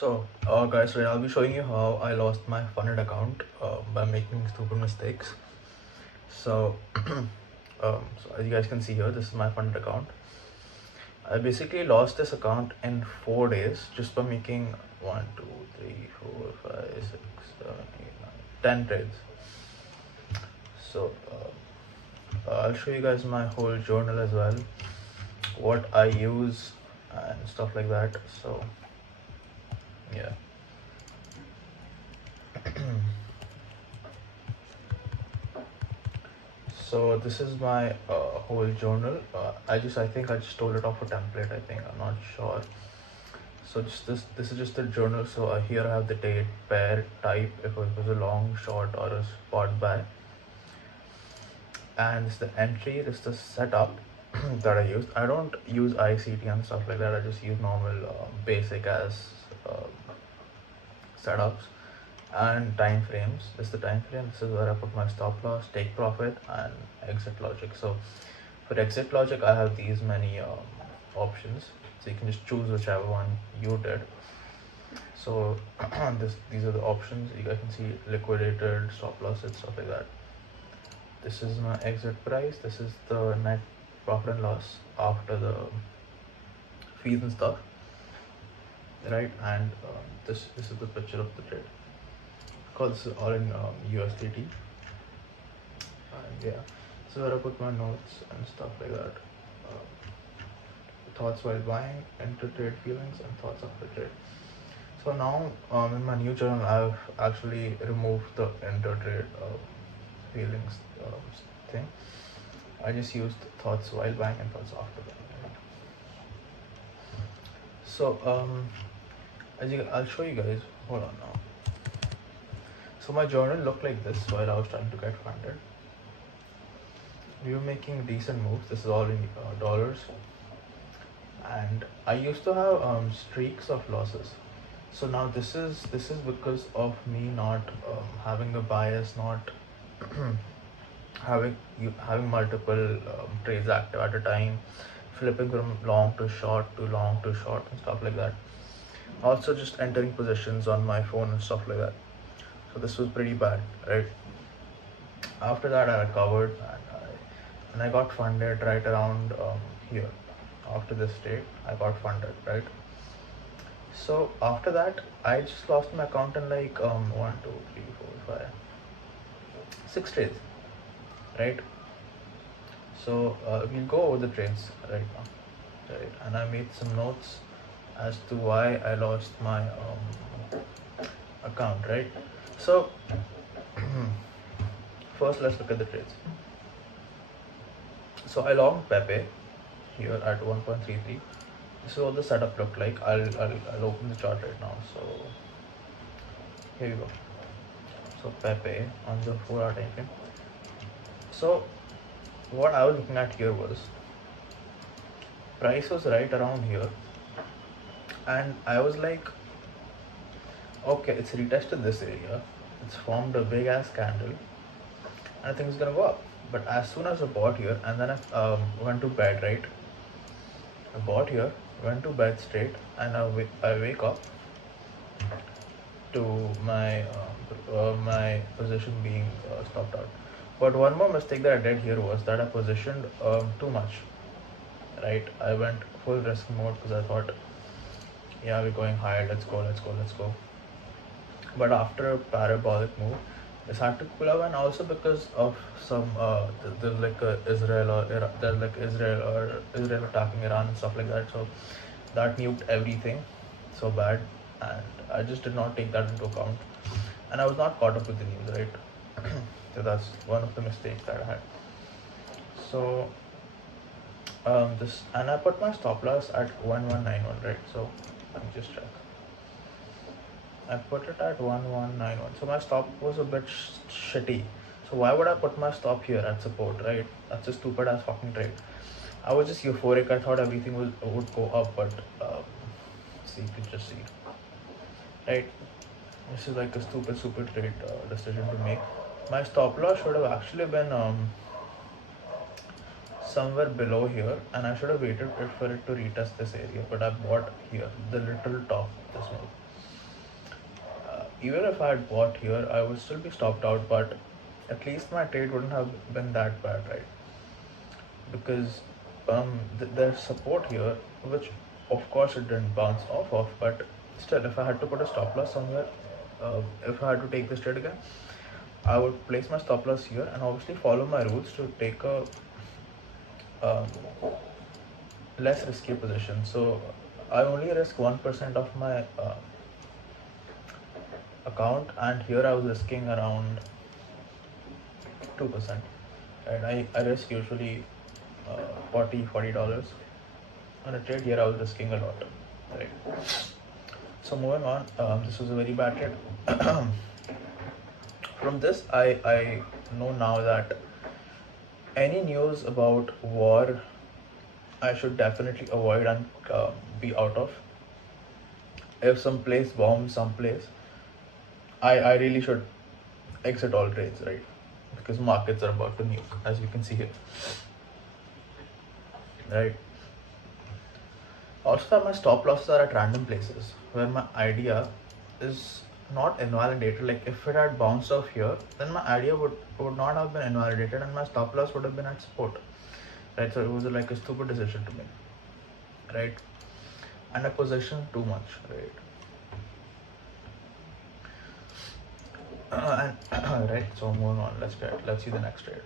Guys, today I'll be showing you how I lost my funded account by making stupid mistakes. So, so as you guys can see here, this is my funded account. I basically lost this account in 4 days just by making 1, 2, 3, 4, 5, 6, 7, 8, 9, 10 trades. So, I'll show you guys my whole journal as well, what I use and stuff like that. So, yeah. So this is my whole journal. I think I just stole it off a template. I think I'm not sure. So just this is just the journal. So here I have the date, pair, type, if it was a long, short, or a spot buy, and this is the entry. This is the setup that I used. I don't use ICT and stuff like that. I just use normal basic as setups and time frames. This is the time frame. This is where I put my stop loss, take profit, and exit logic. So for exit logic, I have these many options, so you can just choose whichever one you did. So these are the options. You guys can see liquidated, stop losses, stuff like that. This is my exit price. This is the net profit and loss after the fees and stuff, right? And this is the picture of the trade. Because this is all in USDT. And yeah, this is where I put my notes and stuff like that. Thoughts while buying, inter-trade feelings, and thoughts after trade. So now in my new journal, I've actually removed the inter-trade feelings thing. I just used thoughts while buying and thoughts after buying. So I'll show you guys. Hold on now. So my journal looked like this while I was trying to get funded. We were making decent moves. This is all in dollars, and I used to have streaks of losses. So now this is because of me not having a bias, not having multiple trades active at a time, flipping from long to short to long to short and stuff like that. Also just entering positions on my phone and stuff like that. So this was pretty bad, right? After that I recovered, and I got funded right around here. After this trade I got funded, right? So after that I just lost my account in like 1, 2, 3, 4, 5, 6 trades, right? So we'll go over the trades right now, right? And I made some notes as to why I lost my account, right? So first let's look at the trades. So I logged Pepe here at 1.33. This is what the setup looked like. I'll open the chart right now. So here you go. So Pepe on the 4-hour time frame. So what I was looking at here was price was right around here, and I was like, okay, it's retested this area, it's formed a big ass candle, and I think it's gonna go up. But as soon as I bought here, and then I went to bed, right? I bought here, went to bed straight, and I wake up to my position being stopped out. But one more mistake that I did here was that I positioned too much, right? I went full risk mode because I thought, yeah, we're going higher, let's go. But after a parabolic move, it's hard to pull up, and also because of some there's like Israel attacking Iran and stuff like that. So that nuked everything so bad, and I just did not take that into account, and I was not caught up with the news, right? So that's one of the mistakes that I had. So this, and I put my stop loss at 1191, right? So let me just check. I put it at 1191. So my stop was a bit shitty. So why would I put my stop here at support, right? That's a stupid ass fucking trade. I was just euphoric. I thought everything would go up, but see, you could just see, right? This is like a stupid trade decision to make. My stop loss should have actually been somewhere below here, and I should have waited for it to retest this area, but I bought here, the little top, this move. Even if I had bought here, I would still be stopped out, but at least my trade wouldn't have been that bad, right? Because there's support here, which of course it didn't bounce off, but still, if I had to put a stop loss somewhere, if I had to take this trade again, I would place my stop loss here and obviously follow my rules to take a um, less risky position. So I only risk 1% of my account, and here I was risking around 2%. And I risk usually $40 on a trade. Here I was risking a lot, right? So moving on, this was a very bad trade. From this, I know now that any news about war I should definitely avoid and be out of. If some place bombs someplace, I really should exit all trades, right? Because markets are about to nuke, as you can see here, right? Also, my stop losses are at random places where my idea is not invalidated. Like if it had bounced off here, then my idea would not have been invalidated, and my stop loss would have been at support, right? So it was like a stupid decision to make, right? And I positioned too much, right? And right. So moving on, let's see the next trade.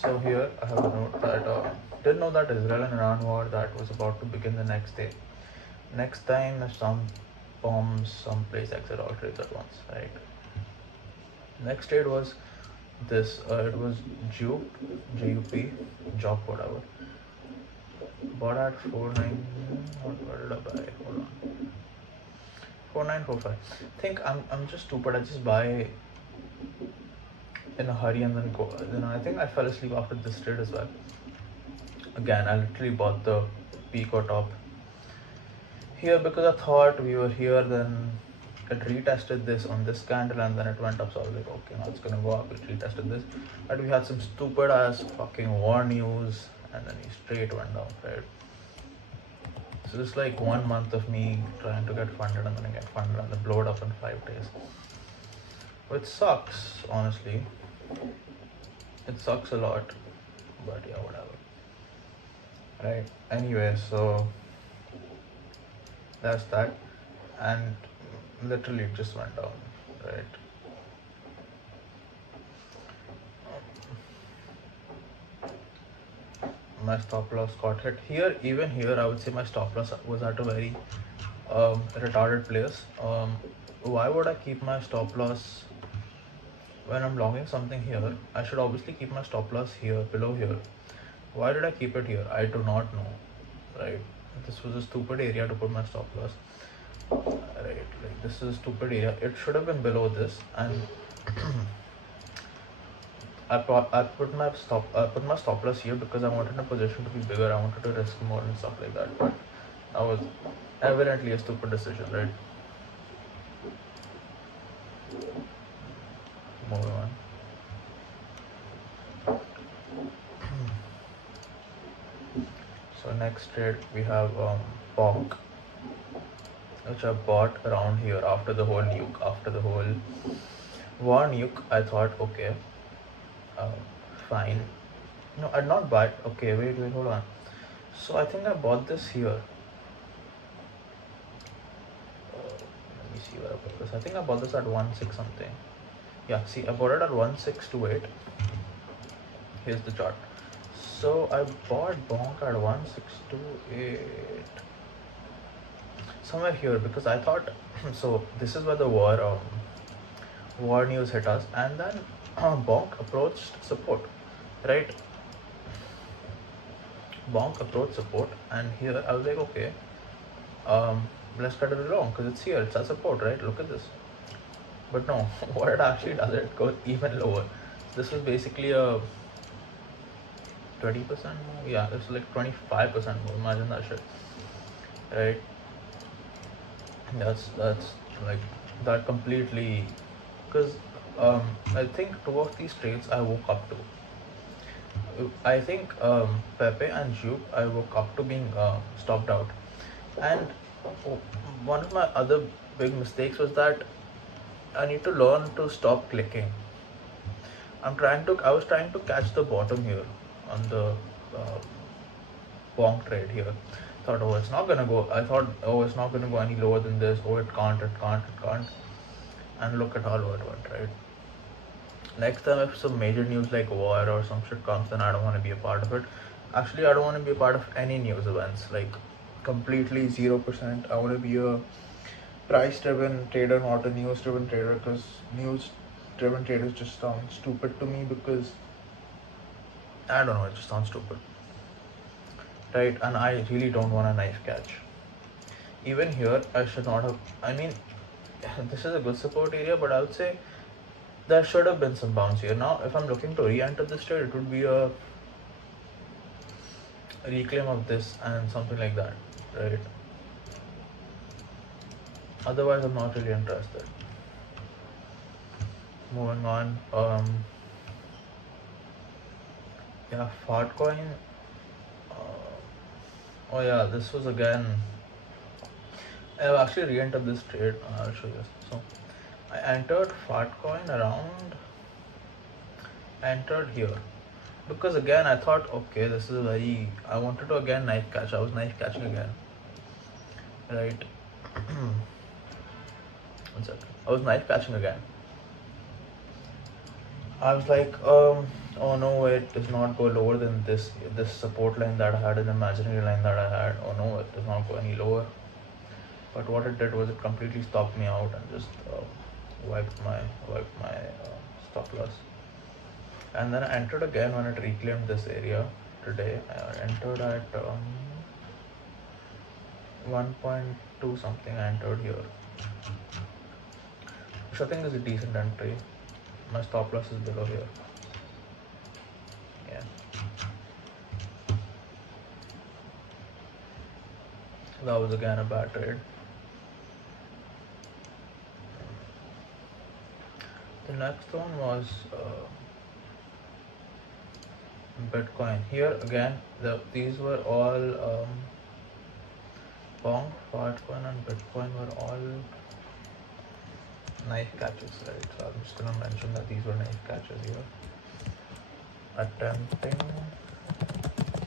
So here I have a note that didn't know that Israel and Iran war that was about to begin the next day. Next time, if some bombs someplace, exit all trades at once, right? Next trade was this. It was JUP, job whatever. Bought at 49. What did I buy? Hold on. 4945. I think I'm just stupid. I just buy in a hurry and then go. I think I fell asleep after this trade as well. Again, I literally bought the peak or top here because I thought we were here. Then it retested this on this candle and then it went up. So I was like, okay, now it's gonna go up. It retested this, but we had some stupid ass fucking war news and then he straight went down, right? So it's like 1 month of me trying to get funded and then I get funded and then blow it up in 5 days, which sucks, honestly. It sucks a lot, but yeah, whatever, right? Anyway, so that's that, and literally it just went down, right? My stop loss got hit here. Even here I would say my stop loss was at a very retarded place. Why would I keep my stop loss when I'm longing something here? I should obviously keep my stop loss here, below here. Why did I keep it here? I do not know, right? This was a stupid area to put my stop loss, right? Like this is a stupid area. It should have been below this, and I put my stop loss here because I wanted the position to be bigger. I wanted to risk more and stuff like that. But that was evidently a stupid decision, right? Moving on. So next trade we have Bonk, which I bought around here after the whole nuke, after the whole war nuke. I thought, okay, fine. No, I'd not buy it. Okay, wait, hold on. So I think I bought this here. Let me see where I bought this. I think I bought this at 1.6 something. Yeah, see, I bought it at 1.628. Here's the chart. So I bought Bonk at 1.628. Somewhere here because I thought, so this is where the war news hit us, and then Bonk approached support, right? Bonk approached support, and here I was like, okay, let's cut it long because it's here, it's at support, right? Look at this. But no, what it actually does, it goes even lower. So this is basically a 20% more. Yeah, it's like 25% more. Imagine that shit, right? That's like that completely, because I think two of these trades I woke up to. I think Pepe and Juke I woke up to being stopped out. And one of my other big mistakes was that I need to learn to stop clicking. I was trying to catch the bottom here on the uh, bonk trade here. Thought, oh, it's not gonna go. I thought, oh, it's not gonna go any lower than this. Oh, it can't. And look at how low it went, right? Next time, if some major news like war or some shit comes, then I don't want to be a part of it. Actually, I don't want to be a part of any news events. Like, completely 0%. I want to be a price-driven trader, not a news-driven trader. Because news-driven traders just sound stupid to me. Because I don't know, it just sounds stupid, right? And I really don't want a knife catch. Even here, I should not have. I mean, this is a good support area, but I would say there should have been some bounce here. Now, if I'm looking to re-enter this trade, it would be a reclaim of this and something like that, right? Otherwise, I'm not really interested. Moving on. Yeah, Fartcoin. Oh yeah, this was again. I've actually re-entered this trade. I'll show you. So, I entered Fartcoin around. I entered here because again I thought, okay, this is very. I wanted to again knife catch. I was knife catching again, right? One second. I was knife catching again. I was like, oh no, it does not go lower than this support line that I had, an imaginary line that I had. Oh no, it does not go any lower. But what it did was it completely stopped me out and just wiped my stop loss. And then I entered again when it reclaimed this area today. I entered at 1.2 something. I entered here, which I think is a decent entry. My stop loss is below here. Yeah. That was again a bad trade. The next one was Bitcoin. Here again, these were all Bonk, Fartcoin, and Bitcoin were all knife catches, right? So I'm just gonna mention that these were knife catches here. Attempting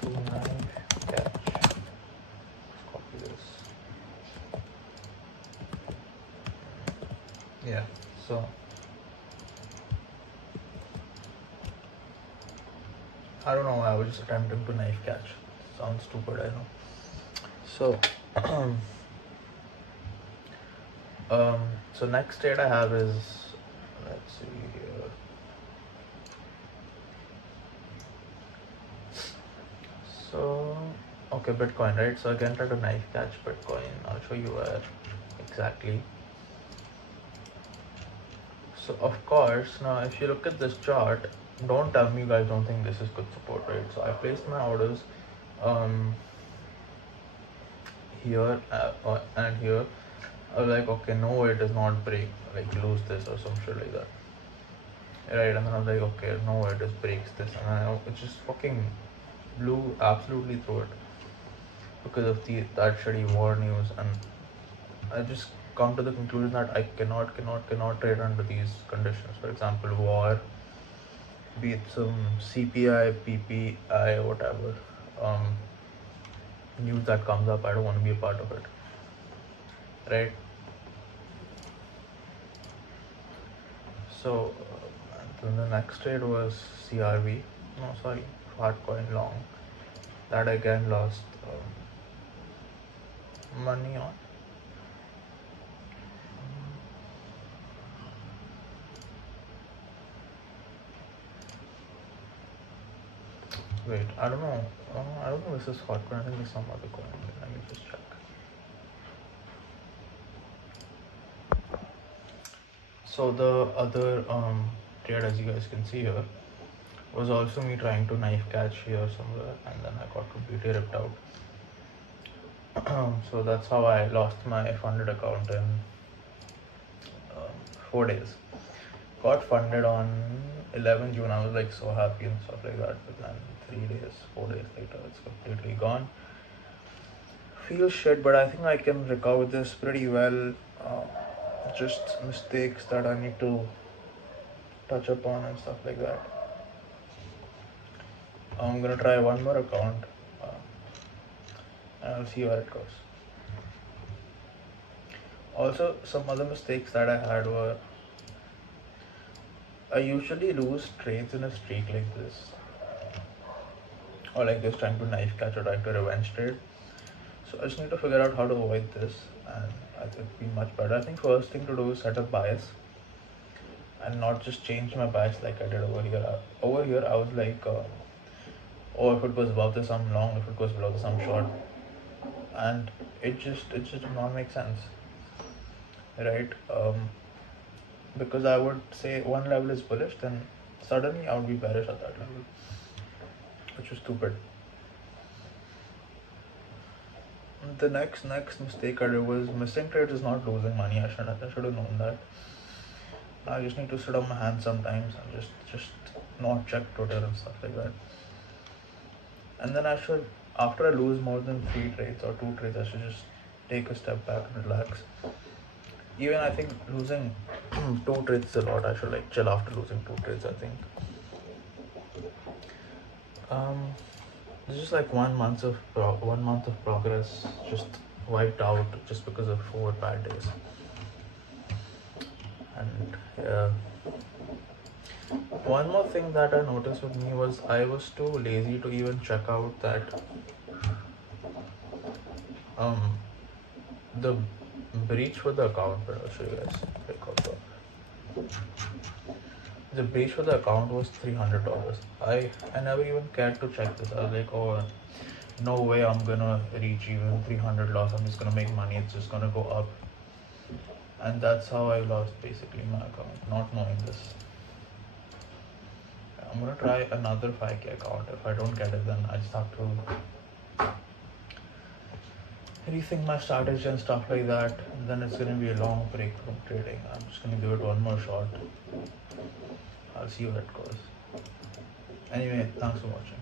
to knife catch. Let's copy this. Yeah, so I don't know why I was just attempting to knife catch. Sounds stupid, I know. So so next trade I have is, let's see here. So okay, Bitcoin, right? So again, try to knife catch Bitcoin. I'll show you where exactly. So of course, now if you look at this chart, don't tell me you guys don't think this is good support, right? So I placed my orders here and here. I was like, okay, no, it does not break, like lose this or some shit like that, right? And then I was like, okay, no, it just breaks this, and it just fucking blew absolutely through it because of that shitty war news. And I just come to the conclusion that I cannot trade under these conditions. For example, war, be it some CPI, PPI, whatever news that comes up, I don't want to be a part of it, right? So then the next trade was CRV, no sorry, Fartcoin long, that again lost money on. Wait, I don't know. I don't know if this is Fartcoin. I think it's some other coin. Let me just check. So the other trade, as you guys can see here, was also me trying to knife catch here somewhere, and then I got completely ripped out. So that's how I lost my funded account in 4 days. got funded on 11 June. I was like so happy and stuff like that. But then 3 days, 4 days later, it's completely gone. Feel shit, but I think I can recover this pretty well. Just mistakes that I need to touch upon and stuff like that. I'm gonna try one more account and I'll see where it goes. Also, some other mistakes that I had were I usually lose trades in a streak like this, or like this, trying to knife catch or trying to revenge trade. So I just need to figure out how to avoid this, and I think it'll be much better. I think first thing to do is set a bias and not just change my bias like I did over here. Over here, I was like, oh, if it goes above this, I'm long. If it goes below this, I'm short, and it just did not make sense, right? Because I would say one level is bullish, then suddenly I would be bearish at that level, which is stupid. The next mistake I did was missing trades is not losing money. I should have known that. I just need to sit on my hands sometimes and just not check Twitter and stuff like that. And then I should, after I lose more than 3 trades or 2 trades, I should just take a step back and relax. Even I think losing 2 trades is a lot. I should like chill after losing 2 trades, I think. It's just like 1 month of 1 month of progress just wiped out just because of 4 bad days. And one more thing that I noticed with me was I was too lazy to even check out that the breach for the account. But I'll show you guys. The breach for the account was $300. I never even cared to check this. I was like, oh, no way I'm gonna reach even 300 loss. I'm just gonna make money. It's just gonna go up. And that's how I lost basically my account, not knowing this. I'm gonna try another 5K account. If I don't get it, then I just have to rethink my strategy and stuff like that. And then it's gonna be a long break from trading. I'm just gonna give it one more shot. I'll see where it goes. Anyway, thanks for watching.